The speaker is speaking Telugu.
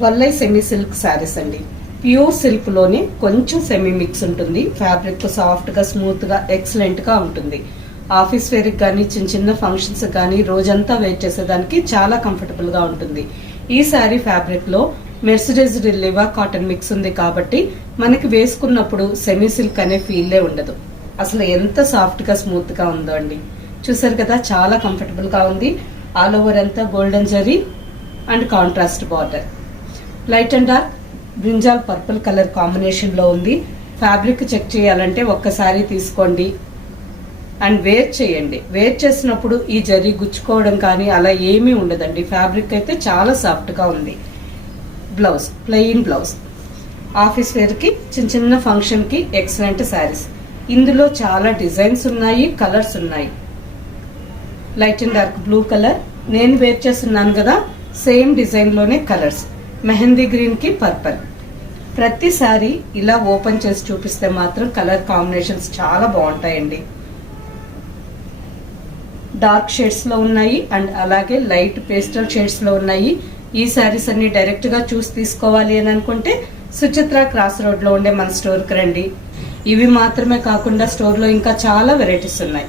వల్లై సెమీ సిల్క్ శారీస్ అండి. ప్యూర్ సిల్క్ లోనే కొంచెం సెమీ మిక్స్ ఉంటుంది. ఫ్యాబ్రిక్ సాఫ్ట్ గా స్మూత్ గా ఎక్సలెంట్ గా ఉంటుంది. ఆఫీస్ వేర్ కానీ చిన్న చిన్న ఫంక్షన్స్ కానీ రోజంతా వేర్ చేసేదానికి చాలా కంఫర్టబుల్ గా ఉంటుంది. ఈ శారీ ఫ్యాబ్రిక్ లో మెర్సిడైజ్డ్ లివా కాటన్ మిక్స్ ఉంది కాబట్టి మనకి వేసుకున్నప్పుడు సెమీ సిల్క్ అనే ఫీల్లే ఉండదు. అసలు ఎంత సాఫ్ట్ గా స్మూత్ గా ఉందో అండి. చూసారు కదా, చాలా కంఫర్టబుల్ గా ఉంది. ఆల్ ఓవర్ అంతా golden zari and contrast border. Light and dark brinjal purple colour combination లో ఉంది. ఫ్యాబ్రిక్ చెక్ చేయాలంటే ఒక్కసారి తీసుకోండి అండ్ వేర్ చేయండి. వేర్ చేసినప్పుడు ఈ జరీ గుచ్చుకోవడం కానీ అలా ఏమీ ఉండదండి. ఫ్యాబ్రిక్ అయితే చాలా సాఫ్ట్ గా ఉంది. Blouse plain blouse. Office wear కి చిన్న చిన్న ఫంక్షన్ కి ఎక్సలెంట్ శారీస్. ఇందులో చాలా డిజైన్స్ ఉన్నాయి, కలర్స్ ఉన్నాయి. Light and dark blue colour, నేను వేర్ చేస్తున్నాను కదా సేమ్ డిజైన్ లోనే కలర్స్. మెహందీ గ్రీన్ కి పర్పల్. ప్రతి సారీ ఇలా ఓపెన్ చేసి చూపిస్తే మాత్రం కలర్ కాంబినేషన్స్ చాలా బాగుంటాయండి. డార్క్ షేడ్స్ లో ఉన్నాయి అండ్ అలాగే లైట్ పేస్టల్ షేడ్స్ లో ఉన్నాయి. ఈ శారీస్ అన్ని డైరెక్ట్ గా చూసి తీసుకోవాలి అని అనుకుంటే సుచిత్ర క్రాస్ రోడ్ లో ఉండే మన స్టోర్ కి రండి. ఇవి మాత్రమే కాకుండా స్టోర్ లో ఇంకా చాలా వెరైటీస్ ఉన్నాయి.